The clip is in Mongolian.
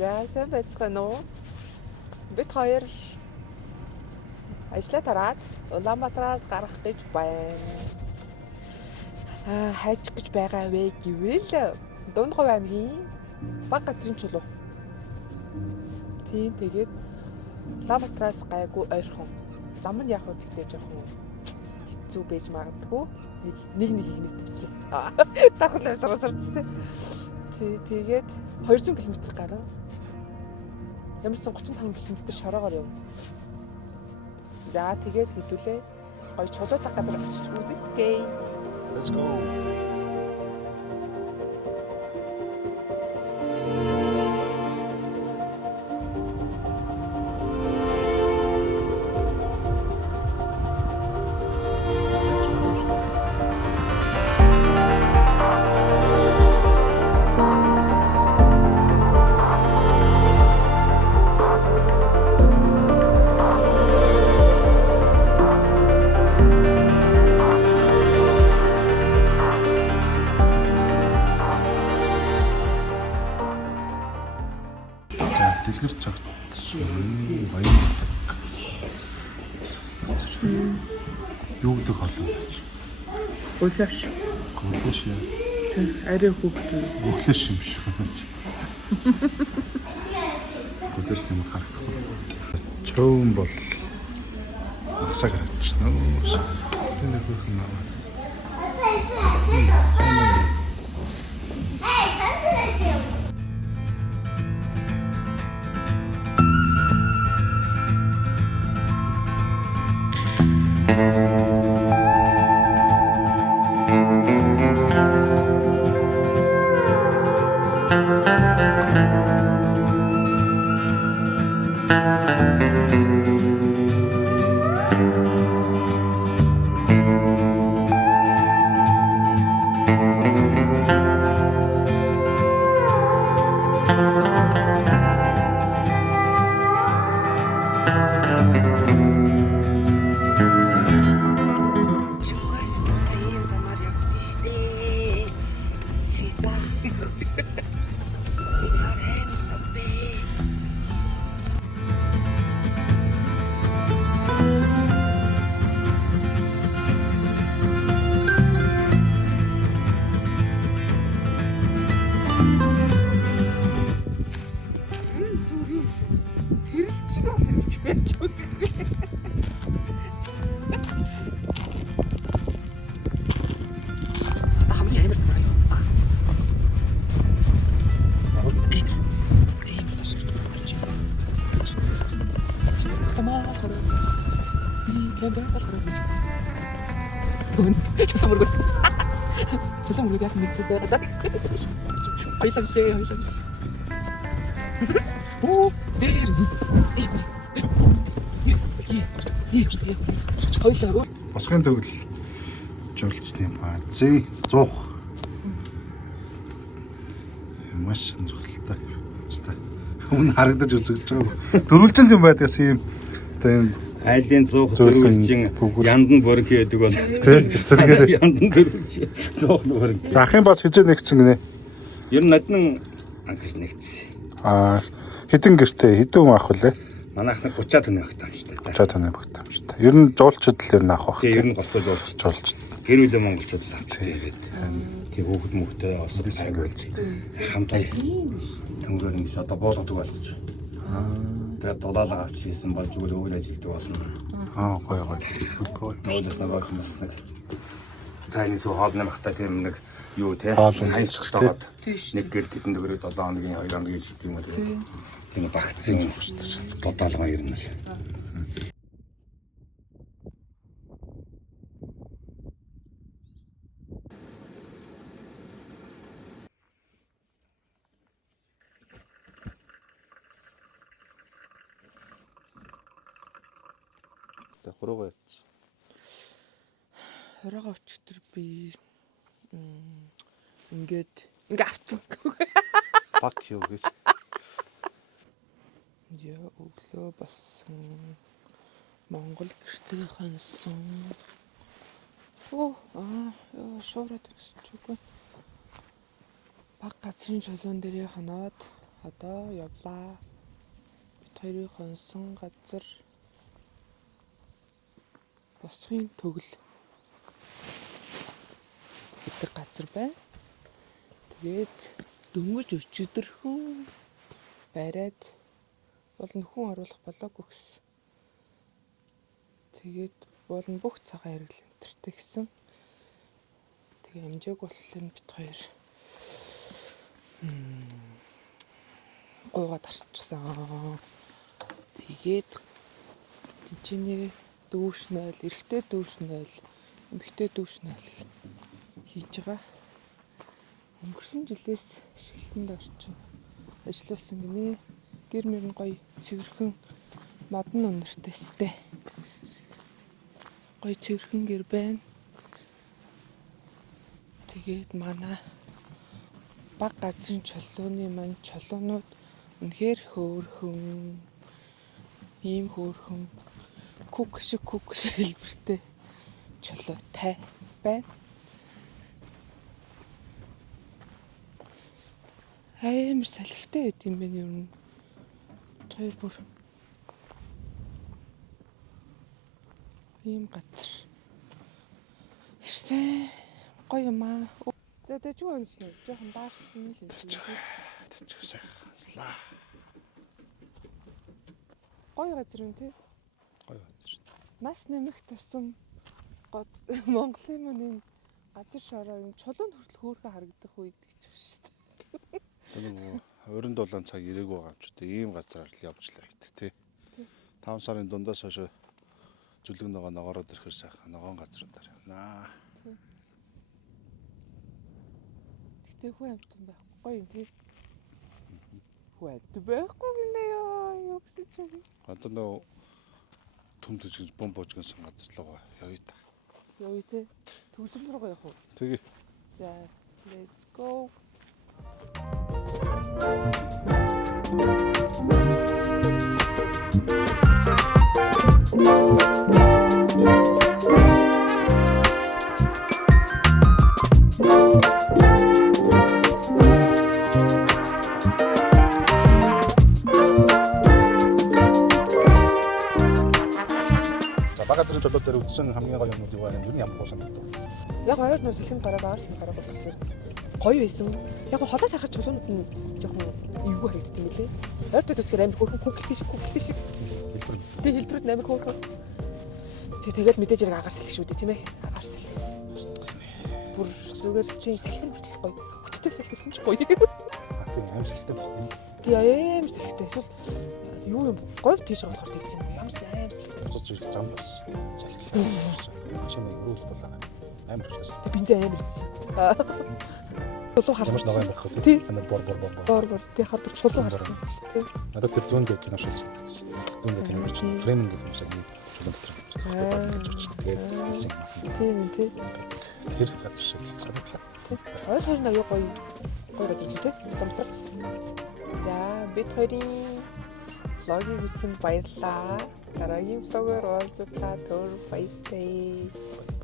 За сайн байцгаана уу? Бид хоёр ажлаа тараад Улаанбаатараас гарах гэж байна. Хайчих гэж байгаа вэ гэвэл Дундгов аймгийн Баг газрын чулуу. Тийм тэгээд Улаанбаатараас гайгүй ойрхон. Зам нь яг хөө тэгтээ жоохон хэцүү байж магадгүй. Нэг төвчээс. Дахил авсарсарцтэй. Тэгээд 200 км гарав. Ямарсан 35 км шороогоор явна. За тэгээд хэдүүлээ. Гоё чулуутай газар очиж үзэцгээе. Let's go. Дэлгэр цагт баян юу гэдэг холоо гэж. Гулаш. Гулаш яа. Тэг арай хөөгдөө. Гулаш юм шиг байна. Гулаш юм харагдахгүй. Чөөн бол асаг харагдчихна. Энэ хөрхөн аваа. Чулуун мөрөд яасан нэг зүйл байгаа. Хоёлаа. Оо, дээр. Хоёлаа. Босгын төгөл жуулчны баазы 100. Маш сонирхолтой. Өмнө харагдаж үзэж байгаа. Дөрвөлжил юм байдгаас юм. Тийм айлын 100 дөрвөлжин янд нь борон хийдэг бол тийм эсэргээр янд нь дөрвөлжин 100 борон. За ахын бол хизээ нэгцэн гинэ. Ер нь надны анхш нэгцсэн. Хэдэн гэртээ хэдэн хүн авах вүлээ? Манай ахны 30 тонны багт амжтай. 30 тонны багт амжтай. Ер нь жуулчд л ер нь авах бах. Тэгээ ер нь голцоо жуулчд. Гэр бүлийн монголчууд л авчтай гэдэг. Тэгээ хүүхэд мөхтэй осол айгүй хамтаа төнгөр ингэж одоо боолгодог болж. Тэгээд дулаалга авч хийсэн болж үгүй өөр ажилтдаг болно. Гоё. Нөөдөөс нэг нэг цайны суу хоолны багтаа тийм нэг юу те хайцдаг нэг гэр тэдэн дөрөв 7 хоногийн 2 хоногийн шиг юм уу тийм багцсан дулаалга ер нь л. Хуруугаа ятсан. Хорогоо өчтөр би ингээд авцсан. Пак юу гэж. Яа өглөө болсон. Монгол гэртээ хонсон. Шуураад гэсэн ч үгүй. Баг газрын чулуун дээрээ хоноод Одоо явлаа. Бид хоёрын хонсон газар босхын төгөл гэдэг газар байна. Тэгээд дөнгөж өчигдөрхөн бариад бол нөхөн оруулах болоогүй гэсэн. Тэгээд бол бүх цагаан хэрэглэн энтертэй гэсэн. Тэгээ амжааг болохоор бид хоёр гойгоод арчсан. Тэгээд тэнцэнэ дүүш 0, эрэгтэй дүүш 0, эмэгтэй дүүш 0 хийж байгаа. Өнгөрсөн жилээс шилтэнд орчин ажилласан гинэ. Гэр мөр нь гоё цэвэрхэн модон өнөртэйстэй. Гоё цэвэрхэн гэр байна. Тэгээд манай баг газрын чулууны маань чулуунууд үнэхээр хөөрхөн. Ийм хөөрхөн күк шиг хэлбэртэй чулуутай байна. Амар салхитай байт юм байна ер нь. Хоёр бүр ийм газар ирсэн гоё юм аа. За дэжгүй онсон. Жохон даарсан Тэжгүй сайханслаа. гоё газар юм тий. Гоё газар. Нас нэмэх тусам Монголын маань энэ газар шороо энэ чулуунд хүртэл хөөрхөн харагдах үед гэж байна шүү дээ. Тэгээ уран дулаан цаг ирээгүй байгаа юм ч гэдэг ийм газараар л явжлаа гэдэг тий. 5 сарын дундаас хойш зүлэг ногоороод ирэхээр сайхан ногоон газруудаар явнаа. Гэтэ хүү амтан байхгүй гоё юм тий. Хүү амт байхгүй гинэ ёо юу гэсэн ч юм. Одоо нөө төм төжгөж бом боожгонсон газар руу явъя та. Явъя тий. Төгсөл рүү явах уу? Тэгээ. За let's go. За баг газрын чулуу дээр үзсэн хамгийн гоё юмнууд юу байна? Юу ямар гоо санагдав? Яг хоёр нөр салхинд гараа баарсан гараа болохоор гоё байсан. Яг холоос харахад чулуунууд нь жоохон эвгүй харагддаг юм лээ. Ойртой төсгөр амар хөөрхөн хүүхэлтэй шиг. Тэг хэлбэрүүд амар хөөрхөн. Тэгэл мэдээж яг агаар салхи шүү дээ тийм ээ. Агаар салхи. Бүр зүгээр чинь салхин хүртэл гоё. Хүчтэй салхилсан ч гоё. Тийм аим салхитай байна. Тий амар салхитай. Эсвэл юу юм гоё тийш болохоор тийм юм. Ямар аим салхитай. Цоцож зам бас салхилсан. Машины рүүл болоо. Амар хүчтэй. Тэг бинзээ амар ийсэн. Чулуу харсан. Ямар ногоон байх вэ? Тий. Ханаа бор. Бор тий хадвар чулуу харсан. Тий. Надад тэр зүүн дээр кино шилсэн. Зүүн дээр кино чинь фрейминг гэдэг юм шиг нэг чулуун дотор. Тэгээд хэлсэн юм. Тийм тий. Тэр газар шиг санагдлаа. Хоёр хоёр аяа гоё газар тийм тий. Домтроос. За бид хоёрын влогийг үзсэнд баярлалаа. Дараагийн влогоор уулзлаа. Түр баярлалаа.